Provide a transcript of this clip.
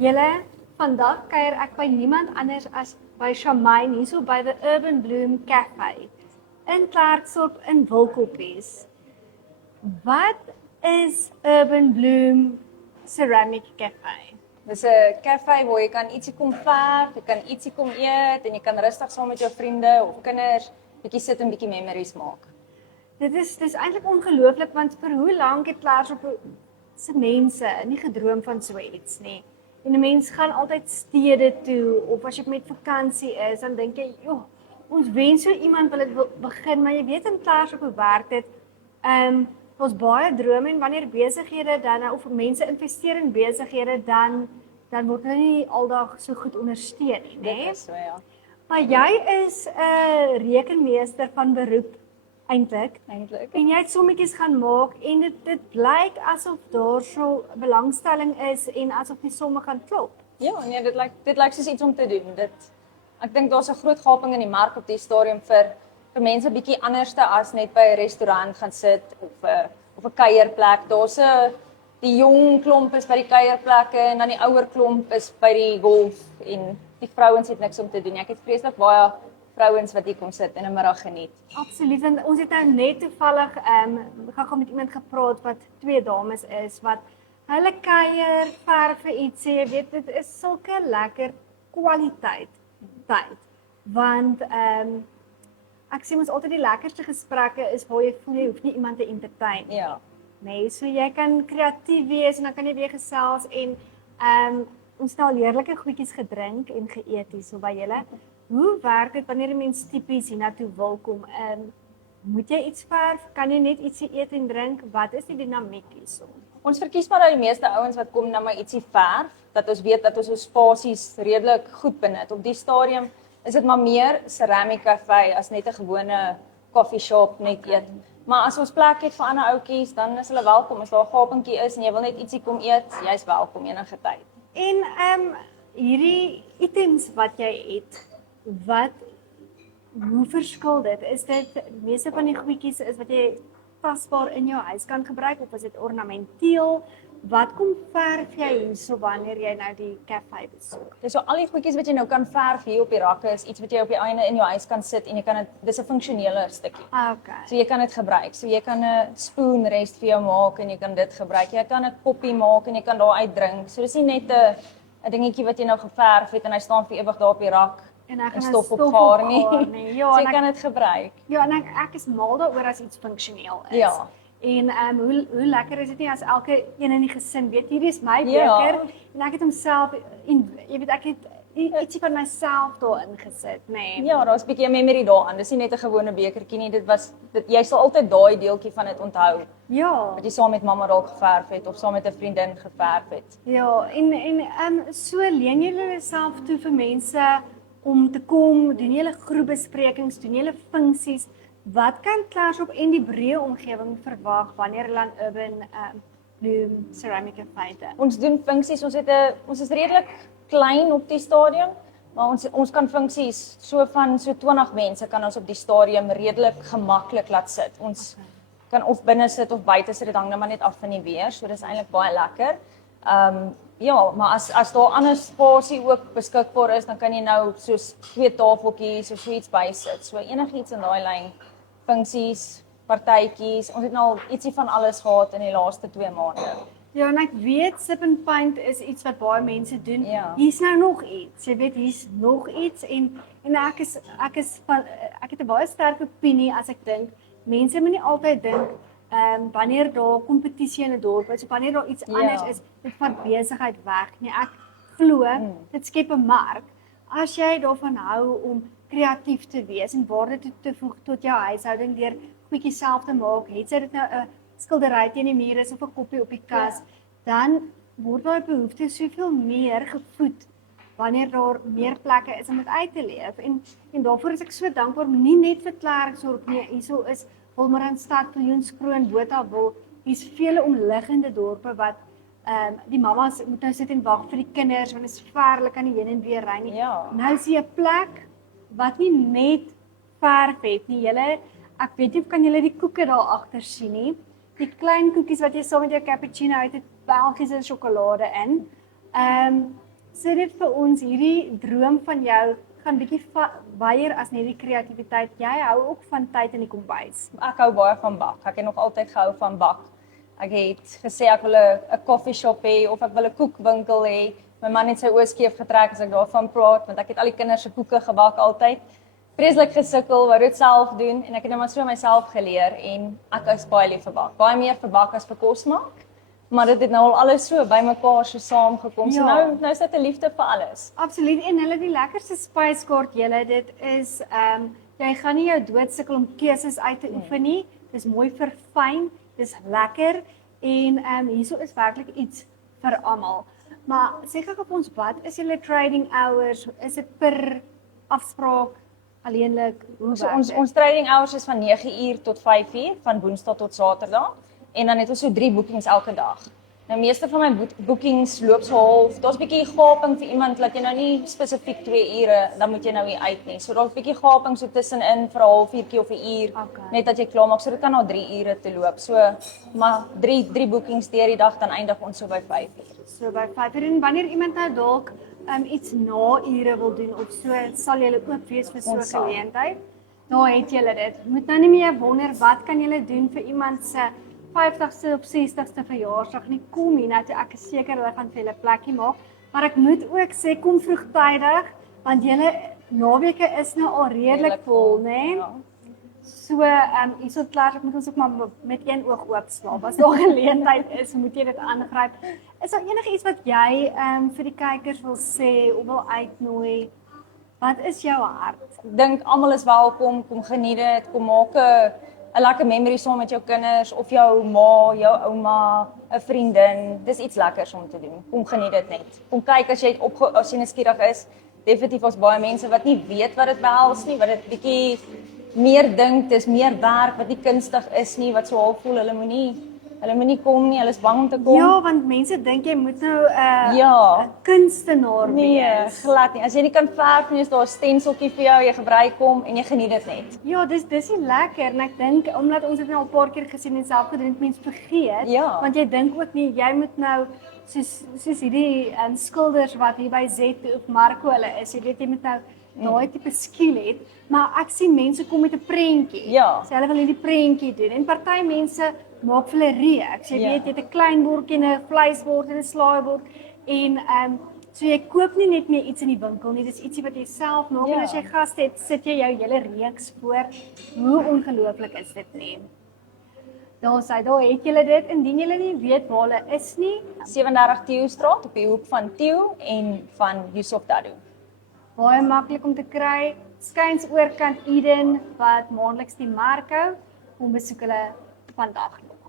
Julle, vandag kuier ek by niemand anders as by Shamaine hierso by the Urban Bloom Cafe in Klerksdorp in Wilkoppies. Wat is Urban Bloom Ceramic Cafe? Dis 'n cafe waar jy kan ietsie kom verf, jy kan ietsie kom eet en jy kan rustig saam met jou vriende of kinders bietjie sit en bietjie memories maak. Dis eintlik ongelooflik want vir hoe lank het Klerksdorp se mense nie gedroom van so iets nie. En 'n mens gaan altyd stede toe of as jy met vakansie is, dan dink jy, "Joh, ons wens so iemand wil dit begin," maar jy weet in Klerksdorp hoe werk dit. Ons baie drome en wanneer besighede dan of mense investeer in besighede dan word hulle nie aldag so goed ondersteun nie, né? Dit is so ja. Maar jy is 'n rekenmeester van beroep eintlik. En jy het sommetjies gaan maak en dit blyk asof daar so belangstelling is en asof die somme gaan klop. Ja, nee, dit lyk soos iets om te doen. Ek dink daar's 'n groot gaping in die mark op die stadium vir mense bietjie anderste as net by 'n restaurant gaan sit of 'n kuierplek. Die jong klomp is by die kuierplekke en dan die ouer klomp is by die golf en die vrouens het niks om te doen. Ek het vreeslik baie vrouens wat hier kom sit en 'n middag geniet. Absoluut. En ons het nou net toevallig gaan met iemand gepraat wat 2 dames is wat hulle kuier, verf vir ietsie. Jy weet dit is sulke lekker kwaliteit tyd. Want ek sê ons altyd die lekkerste gesprekke is waar jy voel jy hoef nie iemand te entertain nie. Ja. Nee, so jy kan kreatief wees en dan kan jy weer gesels en ons het al heerlike goedjies gedrink en geëet hierso by julle. Hoe werk dit wanneer 'n mens tipies hiernatoe wil kom? Moet jy iets verf? Kan jy net ietsie eet en drink? Wat is die dinamiek hierso? Ons verkies maar dat die meeste ouens wat kom nou maar ietsie verf, dat ons weet dat ons spasies redelik goed benut. Op die stadium is dit maar meer ceramic cafe as net 'n gewone coffee shop net eet. Maar as ons plek het vir ander ouetjies, dan is hulle welkom. As daar 'n gapentjie is en jy wil net ietsie kom eet, jy's welkom enige tyd. En hierdie items wat jy het, hoe verskil dit? Is dit meeste van die goedjies is wat jy tasbaar in jou huis kan gebruik of is dit ornamenteel? Wat kom verf jy hierso wanneer jy nou die cafe besoek? Dis so al die goedjies wat jy nou kan verf hier op die rakke is iets wat jy op die einde in jou huis kan sit en jy kan dis 'n funksionele stukkie. Okay. So jy kan dit gebruik. So jy kan 'n spoon rest vir jou maak en jy kan dit gebruik. Jy kan 'n koppie maak en jy kan daar uit drink. So dis nie net 'n dingetjie wat jy nou geverf het en hy staan vir ewig daar op die rak. En ek en gaan stof opgaar nie. Ja, So jy kan dit gebruik. Ja, en ek is mal daaroor as iets funksioneel is. Ja. En hoe lekker is dit nie as elke een in die gesin weet hierdie is my Ja. beker en ek het homself en jy weet ek het ietsie van myself daarin gesit, nê. Nee. Ja, daar's 'n bietjie 'n memory daaraan. Dis nie net 'n gewone bekertjie nie. Jy sal altyd daai deeltjie van dit onthou. Ja. Wat jy saam met mamma dalk geverf het of saam met 'n vriendin geverf het. Ja, en so leen julle jouself toe vir mense om te kom, doen julle groepbesprekings, doen julle funksies. Wat kan Klerksdorp en die breë omgewing verwag wanneer hulle aan Urban Bloom Ceramic Cafe doen? Ons doen funksies. Ons is redelik klein op die stadium, maar ons kan funksies so 20 mense kan ons op die stadium redelik gemaklik laat sit. Ons kan of binne sit of buite sit, dit hang nou maar net af van die weer, so dis eintlik baie lekker. Ja, maar as daar ander spasie ook beskikbaar is, dan kan jy nou soos 2 tafeltjies of so iets bysit. So enigiets in daai lyn, funksies, partytjies. Ons het nou al ietsie van alles gehad in die laaste 2 maande. Ja, en ek weet Sip and Paint is iets wat baie mense doen. Ja. Hier's nou nog iets. Jy weet hier's nog iets en ek het 'n baie sterk opinie as ek dink mense moet nie altyd dink wanneer daar kompetisie in 'n dorp is of wanneer daar iets anders is, dit vat besigheid weg nie. Ek glo dit skep 'n mark. As jy daarvan hou om kreatief te wees en waarde toe te voeg tot jou huishouding deur goedjies self te maak, het sy dit nou 'n skildery teen die muur is of 'n koppie op die kas, dan word daai behoefte soveel meer gevoed wanneer daar meer plekke is om dit uit te leef. En daarvoor is ek so dankbaar, nie net vir Klerksdorp nie. Hierso is Wolmaranstad, Viljoenskroon, Botawil. Hier's vele omliggende dorpe wat die mammas moet nou sit en wag vir die kinders want dit is ver, hulle kan nie heen en weer ry nie. Ja. Nou is hier 'n plek wat nie net verf het nie. Ek weet nie of kan julle die koeke daar agter sien nie. Die klein koekies wat jy saam met jou cappuccino het Belgiese sjokolade in. sê dit vir ons hierdie droom van jou gaan bietjie weier as net die kreatiwiteit. Jy hou ook van tyd in die kombuis. Ek hou baie van bak. Ek het nog altyd gehou van bak. Ek het gesê ek wil 'n koffie shop hê of ek wil 'n koekwinkel hê. My man het sy oë skeef getrek as ek daarvan praat want ek het al die kinders se koeke gebak altyd. Vreeslik gesukkel, wou dit self doen en ek het nou maar so myself geleer en ek is baie lief vir bak. Baie meer vir bak as vir kos maak. Maar dit het nou al alles so bymekaar so saamgekom. So Ja. nou is dit 'n liefde vir alles. Absoluut, en hulle die lekkerste spyskaart julle, dit is jy gaan nie jou dood sukkel om keuses uit te oefen nie. Dis mooi verfyn, dis lekker en hierso is werklik iets vir almal. Maar sê gou op ons, wat is julle trading hours? Is dit per afspraak alleenlik? Hoe So werk ons dit? ons trading hours is van 9 uur tot 5 uur, van Woensdag tot Saterdag. En dan het ons so 3 boekings elke dag. Nou meeste van my boekings loop so half. Daar's 'n bietjie gaping vir iemand dat jy nou nie spesifiek 2 ure, dan moet jy nou hier uit nie. So daar's 'n bietjie gaping so tussenin vir 'n halfuurtjie of 'n uur, Okay. net dat jy klaar maak. So dit kan na 3 ure te loop. So maar 3 boekings deur die dag, dan eindig ons so by 5 uur. So by 5 uur, en wanneer iemand nou dalk iets na ure wil doen of so, sal julle oop wees vir so 'n Ons sal. geleentheid. Daar het julle dit. Moet nou nie meer wonder wat kan julle doen vir iemand se 50ste of 60ste verjaarsdag nie. Kom hier nou toe, ek is seker hulle gaan vir julle plekkie maak. Maar ek moet ook sê kom vroegtydig want julle naweke is nou al redelik vol, né? Ja. So hierso klaar, ek moet ons ook maar met een oog oop slaap. As daar geleentheid is, moet jy dit aangryp. Is daar enigiets wat jy vir die kykers wil sê of wil uitnooi? Wat is jou hart? Ek dink almal is welkom, kom geniet dit, kom maak 'n lekker memory saam met jou kinders of jou ma, jou ouma, 'n vriendin. Dis iets lekkers om te doen. Kom geniet dit net. Kom kyk as jy as jy nuuskierig is. Definitief ons baie mense wat nie weet wat dit behels nie, wat dit bietjie meer dink, dis meer werk wat nie kunstig is nie, wat so half voel hulle moenie kom nie, hulle is bang om te kom. Ja, want mense dink jy moet nou 'n Ja. kunstenaar Nee, wees. glad nie. As jy nie kan verf nie, is daar 'n stenseltjie vir jou, jy gebruik hom en jy geniet dit net. Ja, dis nie lekker en ek dink omdat ons dit nou al 'n paar keer gesien en self gedoen het, mense vergeet, Ja. want jy dink ook nie jy moet nou soos hierdie skilders wat hier by Z of Marco hulle is, jy weet jy moet nou daai tipe skill het, maar ek sien mense kom met 'n prentjie. Ja. So hulle wil hierdie prentjie doen en party mense maak vir hulle reeks. Jy Ja. weet jy het 'n klein bordjie en 'n vleisbord en 'n slaaibord en so jy koop nie net meer iets in die winkel nie, dis ietsie wat jy self maak Ja. en as jy gaste het, sit jy jou hele reeks voor. Hoe ongelooflik is dit nie? Daar het julle dit, indien julle nie weet waar hulle is nie, 37 Theo Straat op die hoek van Theo en van Yusuf Dadoo. baie maklik om te kry. Skuins oorkant Eden wat maandeliks die mark hou, kom besoek hulle vandag nog.